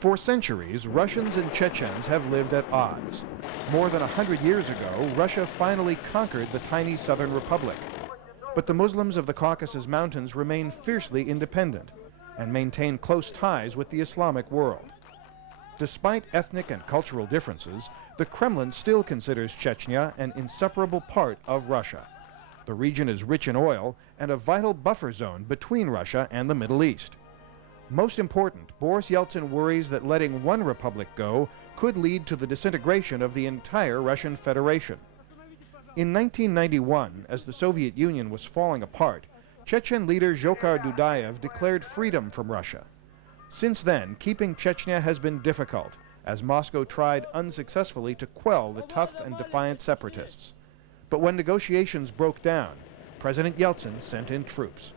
For centuries, Russians and Chechens have lived at odds. More than 100 years ago, Russia finally conquered the tiny southern republic. But the Muslims of the Caucasus Mountains remain fiercely independent and maintain close ties with the Islamic world. Despite ethnic and cultural differences, the Kremlin still considers Chechnya an inseparable part of Russia. The region is rich in oil and a vital buffer zone between Russia and the Middle East. Most important, Boris Yeltsin worries that letting one republic go could lead to the disintegration of the entire Russian Federation. In 1991, as the Soviet Union was falling apart, Chechen leader Zhokhar Dudayev declared freedom from Russia. Since then, keeping Chechnya has been difficult, as Moscow tried unsuccessfully to quell the tough and defiant separatists. But when negotiations broke down, President Yeltsin sent in troops.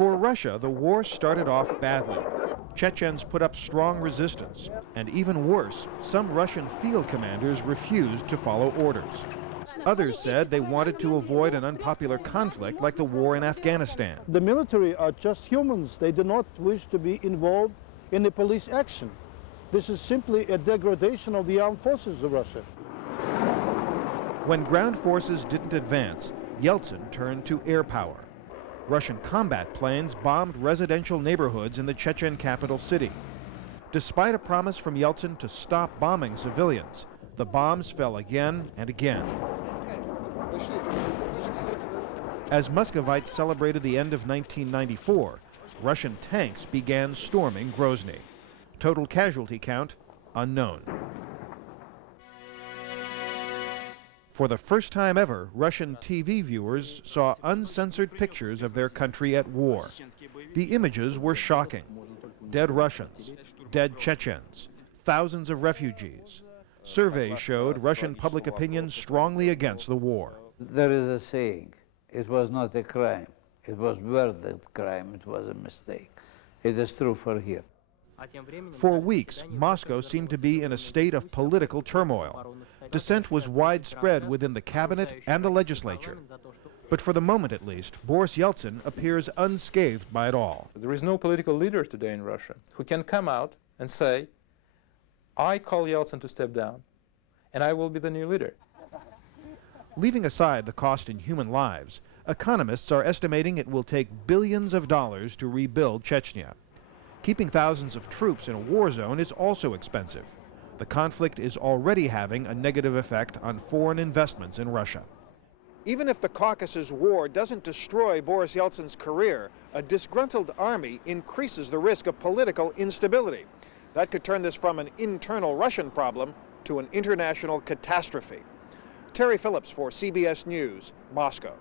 For Russia, the war started off badly. Chechens put up strong resistance, and even worse, some Russian field commanders refused to follow orders. Others said they wanted to avoid an unpopular conflict like the war in Afghanistan. The military are just humans. They do not wish to be involved in a police action. This is simply a degradation of the armed forces of Russia. When ground forces didn't advance, Yeltsin turned to air power. Russian combat planes bombed residential neighborhoods in the Chechen capital city. Despite a promise from Yeltsin to stop bombing civilians, the bombs fell again and again. As Muscovites celebrated the end of 1994, Russian tanks began storming Grozny. Total casualty count unknown. For the first time ever, Russian TV viewers saw uncensored pictures of their country at war. The images were shocking. Dead Russians, dead Chechens, thousands of refugees. Surveys showed Russian public opinion strongly against the war. There is a saying, it was not a crime. It was worth the crime, it was a mistake. It is true for here. For weeks, Moscow seemed to be in a state of political turmoil. Dissent was widespread within the cabinet and the legislature. But for the moment at least, Boris Yeltsin appears unscathed by it all. There is no political leader today in Russia who can come out and say, I call Yeltsin to step down, and I will be the new leader. Leaving aside the cost in human lives, economists are estimating it will take billions of dollars to rebuild Chechnya. Keeping thousands of troops in a war zone is also expensive. The conflict is already having a negative effect on foreign investments in Russia. Even if the Caucasus War doesn't destroy Boris Yeltsin's career, a disgruntled army increases the risk of political instability. That could turn this from an internal Russian problem to an international catastrophe. Terry Phillips for CBS News, Moscow.